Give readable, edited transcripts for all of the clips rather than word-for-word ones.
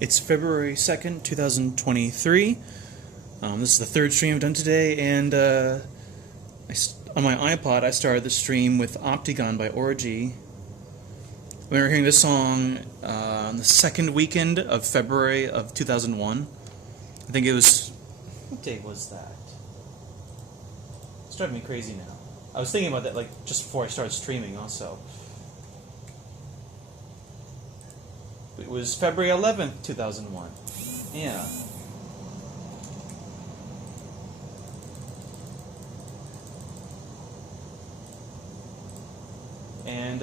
It's February 2nd, 2023. This is the third stream I've done today, and on my iPod I started the stream with Optigon by Orgy. We were hearing this song on the second weekend of February of 2001. I think it was... What day was that? It's driving me crazy now. I was thinking about that like just before I started streaming also. It was February 11th, 2001. Yeah. And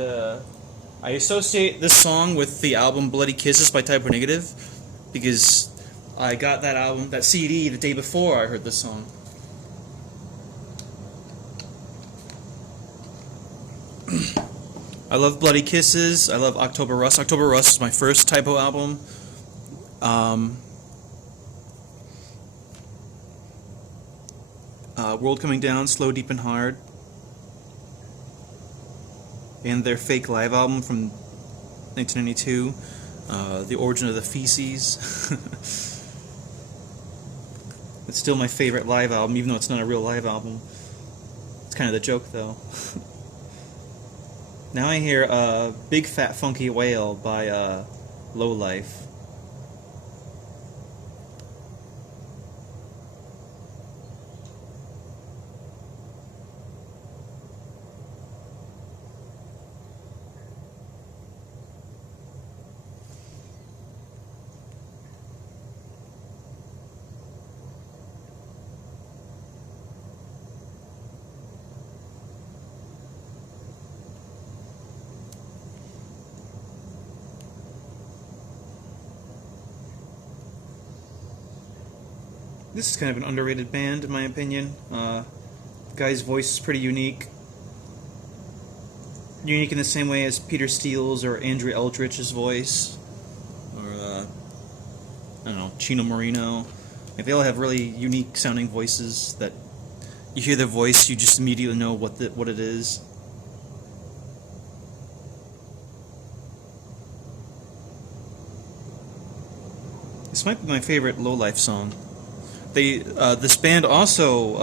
I associate this song with the album Bloody Kisses by Type O Negative because I got that album, that CD, the day before I heard this song. I love Bloody Kisses. I love October Rust. October Rust is my first Type O album. World Coming Down, Slow, Deep, and Hard. And their fake live album from 1992, The Origin of the Feces. It's still my favorite live album, even though it's not a real live album. It's kind of the joke, though. Now I hear Big Fat Funky Whale by Lowlife. This is kind of an underrated band, in my opinion. The guy's voice is pretty unique. Unique in the same way as Peter Steele's or Andrew Eldritch's voice. Or, I don't know, Chino Moreno. Like, they all have really unique sounding voices that you hear their voice, you just immediately know what it is. This might be my favorite Lowlife song. This band also,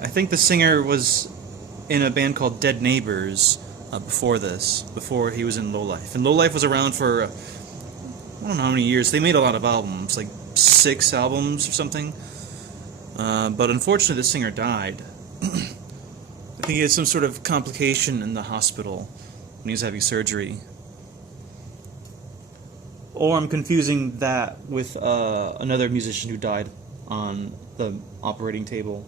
I think the singer was in a band called Dead Neighbors before he was in Lowlife. And Lowlife was around for, I don't know how many years. They made a lot of albums, like 6 albums or something. But unfortunately the singer died. I think he had some sort of complication in the hospital when he was having surgery. Or I'm confusing that with another musician who died on the operating table.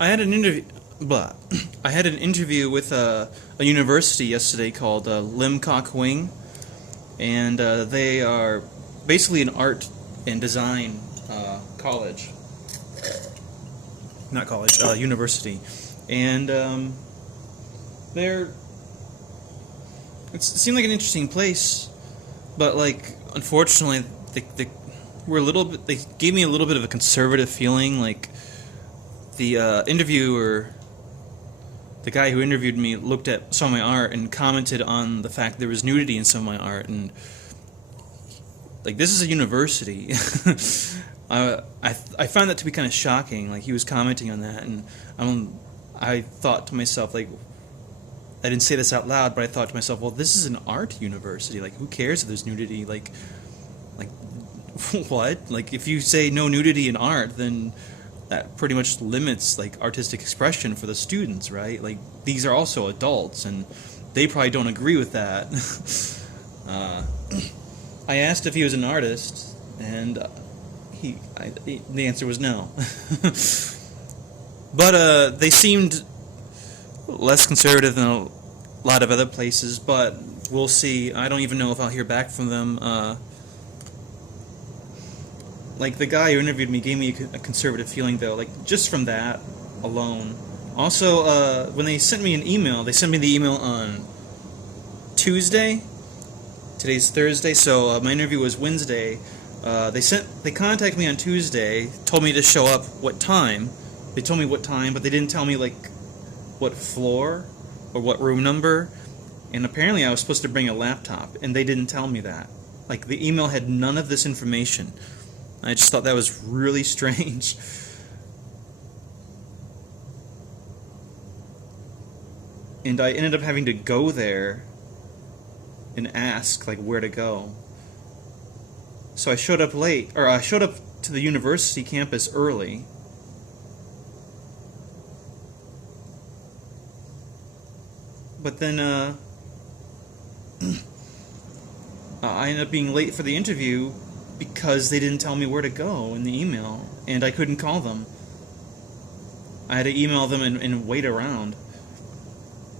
I had an interview with a university yesterday called Limcock Wing, and they are basically an art and design college. Not college, university. And it seemed like an interesting place, but like unfortunately they gave me a little bit of a conservative feeling. Like the interviewer, the guy who interviewed me, looked at some of my art and commented on the fact there was nudity in some of my art, and like, this is a university. I found that to be kind of shocking. Like, he was commenting on that, and I thought to myself, like, I didn't say this out loud, but I thought to myself, well, this is an art university. Like, who cares if there's nudity? Like, what? Like, if you say no nudity in art, then that pretty much limits like artistic expression for the students, right? Like these are also adults, and they probably don't agree with that. I asked if he was an artist, and the answer was no. But they seemed less conservative than a lot of other places, but we'll see. I don't even know if I'll hear back from them. Like, the guy who interviewed me gave me a conservative feeling, though, like, just from that alone. Also, when they sent me an email, they sent me the email on Tuesday. Today's Thursday, so my interview was Wednesday. They contacted me on Tuesday, told me to show up what time. They told me what time, but they didn't tell me, like, what floor or what room number. And apparently I was supposed to bring a laptop, and they didn't tell me that. Like, the email had none of this information. I just thought that was really strange. And I ended up having to go there and ask, like, where to go. So I showed up late, or I showed up to the university campus early. But then, I ended up being late for the interview because they didn't tell me where to go in the email, and I couldn't call them. I had to email them and wait around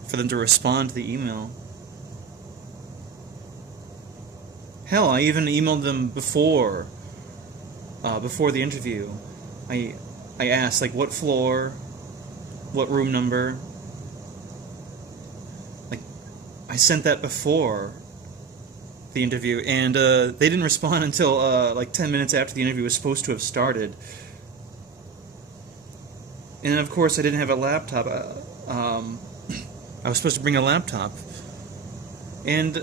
for them to respond to the email. Hell, I even emailed them before the interview. I asked, like, what floor, what room number. Like, I sent that before the interview, and they didn't respond until like 10 minutes after the interview was supposed to have started. And of course, I didn't have a laptop. I was supposed to bring a laptop, and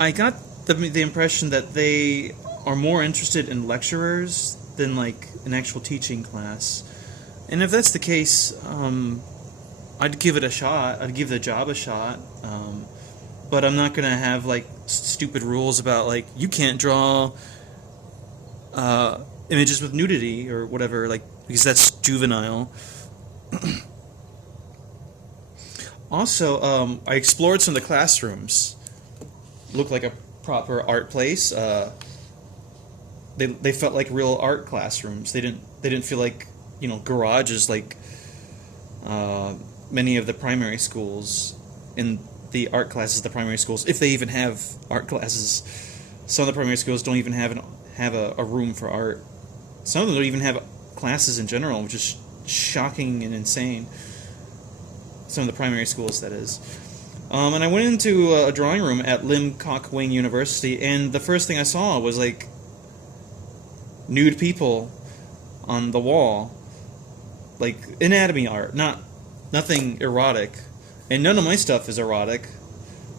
I got the impression that they are more interested in lecturers than like an actual teaching class. And if that's the case, I'd give it a shot. I'd give the job a shot. But I'm not gonna have like stupid rules about like you can't draw images with nudity or whatever, like, because that's juvenile. Also, I explored some of the classrooms. Looked like a proper art place. They felt like real art classrooms. They didn't feel like, you know, garages like many of the primary schools in the art classes. The primary schools, if they even have art classes, some of the primary schools don't even have a room for art. Some of them don't even have classes in general, which is shocking and insane. Some of the primary schools, that is. And I went into a drawing room at Lim Kok Wing University, and the first thing I saw was like nude people on the wall, like anatomy art, nothing erotic, and none of my stuff is erotic.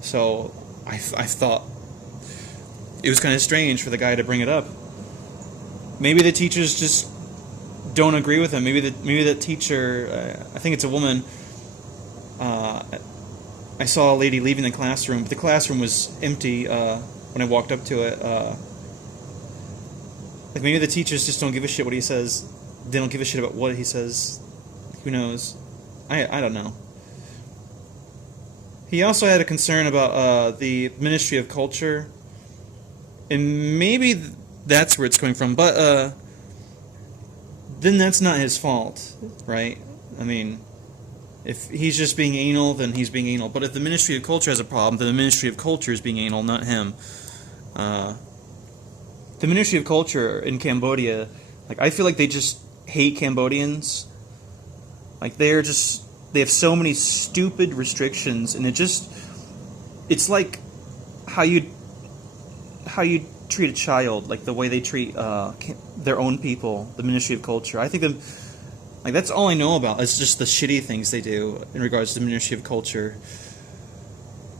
So I thought it was kind of strange for the guy to bring it up. Maybe the teachers just don't agree with him. Maybe the teacher, I think it's a woman. I saw a lady leaving the classroom, but the classroom was empty when I walked up to it. Like, maybe the teachers just don't give a shit what he says. They don't give a shit about what he says. Who knows? I don't know. He also had a concern about the Ministry of Culture, and maybe that's where it's coming from, but then that's not his fault, right? I mean, if he's just being anal, then he's being anal. But if the Ministry of Culture has a problem, then the Ministry of Culture is being anal, not him. The Ministry of Culture in Cambodia, like, I feel like they just hate Cambodians. Like, they have so many stupid restrictions, and it's like how you treat a child, like the way they treat their own people, the Ministry of Culture. I think like, that's all I know about. It's just the shitty things they do in regards to the Ministry of Culture.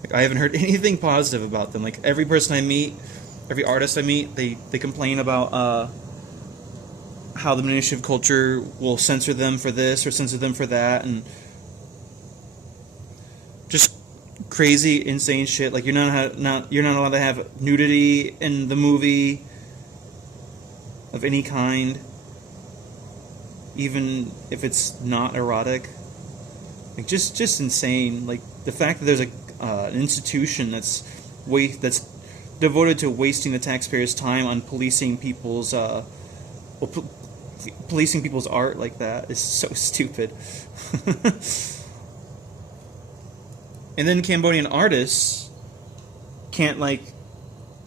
Like, I haven't heard anything positive about them. Like, every person I meet, every artist I meet, they complain about how the Ministry of Culture will censor them for this or censor them for that, and just crazy, insane shit. Like, you're not allowed to have nudity in the movie of any kind. even if it's not erotic. Like just insane. Like the fact that there's an institution that's devoted to wasting the taxpayers' time on policing people's policing people's art like that is so stupid. And then Cambodian artists can't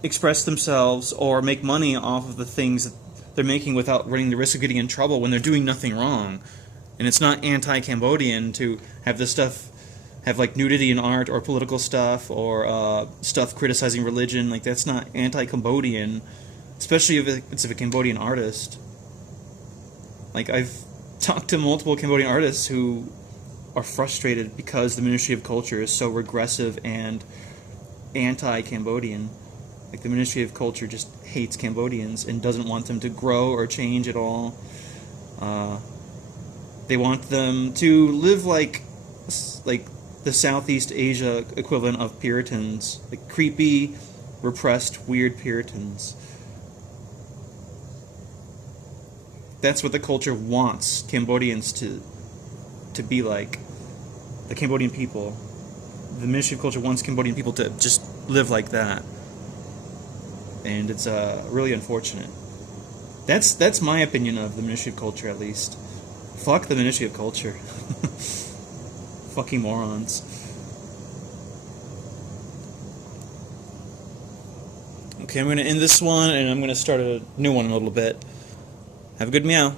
express themselves or make money off of the things that they're making without running the risk of getting in trouble when they're doing nothing wrong. And it's not anti-Cambodian to have this stuff have nudity in art or political stuff or stuff criticizing religion. That's not anti-Cambodian, especially if it's of a Cambodian artist. I've talked to multiple Cambodian artists who are frustrated because the Ministry of Culture is so regressive and anti-Cambodian. The Ministry of Culture just hates Cambodians and doesn't want them to grow or change at all. They want them to live like the Southeast Asia equivalent of Puritans, creepy, repressed, weird Puritans. That's what the culture wants Cambodians to be like. The Cambodian people. The Ministry of Culture wants Cambodian people to just live like that. And it's really unfortunate. That's my opinion of the Ministry of Culture, at least. Fuck the Ministry of Culture. Fucking morons. Okay, I'm going to end this one, and I'm going to start a new one in a little bit. Have a good meow.